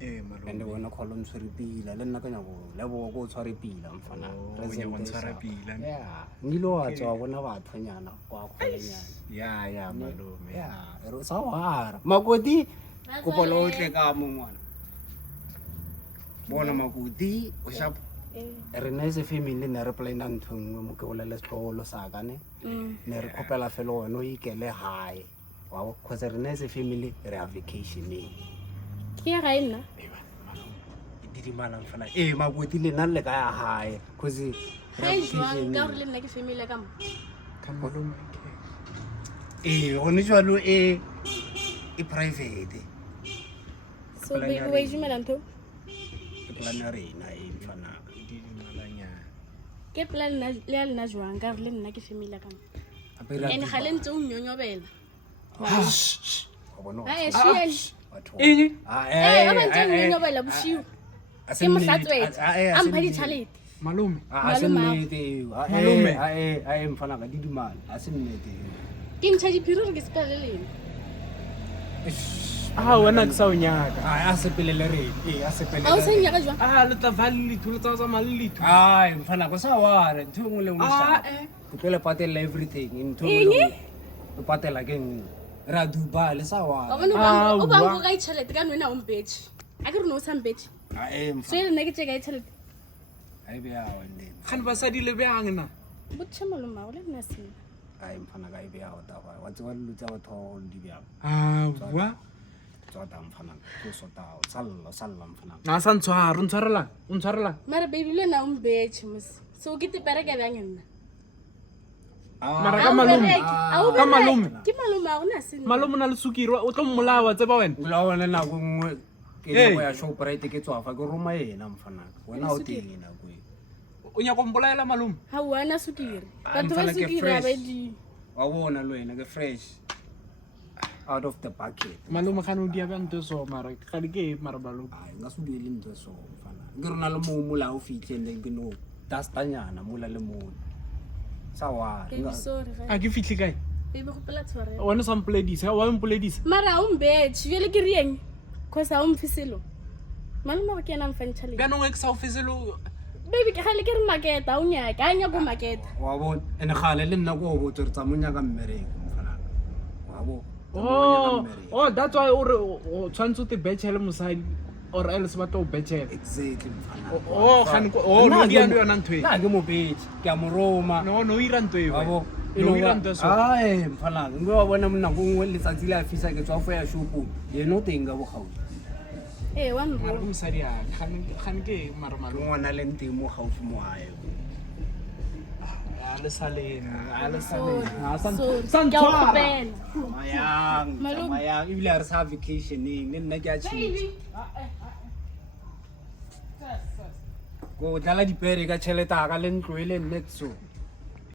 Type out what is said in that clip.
malome and wena kgolo ntshwere pila le nna ka nyako le bo go tshware pila mfana yeah nilo wa tswa bona bathonyana kwa kgolenyana ya malome ro sa wara makoti kopo lo tle ka mongwana bona makoti o sha re ne se family ne re plana nthongwe mo ke bolela setlolo sa kana ne re khopela felo wena o ikele hae wa cause re ne se family re a vacation ke ya ga ina di mala mfana makoti le nna le ka ya hae cause re jwang ka re le nna ke family ka mo ka malome one jwalo e private so baby wa jumela ntho plan ya rena mfana di malanya ke plan le ya lena jwang ka re le nna ke family ka mo ene ga le ntse o nnyonyobela bona shieni ba ntse o nnyonyobela boshiu ke mohlatswetse ampha ditšhalete malome malome mfana ka didimala a se nnete ke ntšha diphiri re ke sepela le lena wena ke sa o nyaka a sepelele re a sepelele a o sa nyaka jwang le tla valile le tsa tsamaya le litho mfana go sa ware ntho ngwe le ngwe sa ke tlo le patela everything ntho ngwe le patela ke nngwe ra duba le sa ware o bang go ka itšhalete ka nona o mpetše a ke re no o sa mpetše so le nna ke tše ka itšhalete ai bea wende gane basadi le beang na botšhe malomao le nna sena ai mfana ka bea o ta wa tswa le tsa batho di bea wa tswa ta mfana go sota salla mfana na sa ntshwarela mara baby le na o mpetše mos so ke tepere ke bjang nna mara ka malome ke malome a gona sena malome na le sukiri o tlo mmolawa tseba wena la wena na go ngwe ke go ya Shoprite ke tswa fa ke roma yena mfana wena o teng na go o nya go mbolaela malome ha wana sukiri batho ba sukiri a ba di wa bona le wena ke fresh out of the bucket malome gane o dia bang so mara ga di ke mara balome nga se duele ntho so mfana ke rona le mo mola o fitlhele ke no dastanyana mola le mo sa wa a ke fitlhe kae baby go pela tshware wena sa mpledisa wa mpledisa mara o mbetše jele ke rieng khosa o mfiselo malome go ke ena mfantšhaleng ka nngwe ke sa o feselo baby ke gale ke re maketa o nyaka a nyako maketa wa bona ene gale le nna go botse re tsamonya ka mmereko mfana wa bo that's why o tshwantse te betchele mosadi or else ba tlo betchele exactly mfana gane no di ando yona ntwe na ke mo betše ke a mo roma no ira ntwe wa bo no ira ntwe so mfana ngwe wa bona monna go ngwe letsatsi la fisa ke tswa fo ya shopo ye no teng ga bogauti wa nro mara mosadi ya gane ke mara malo ngwana le nteng mo gaufi mo ae le saleng mayang ebile a re sa vacationeng le nna ke a tšhitše ko dlala dipere ka tšhelete aka le ntlo e le nne so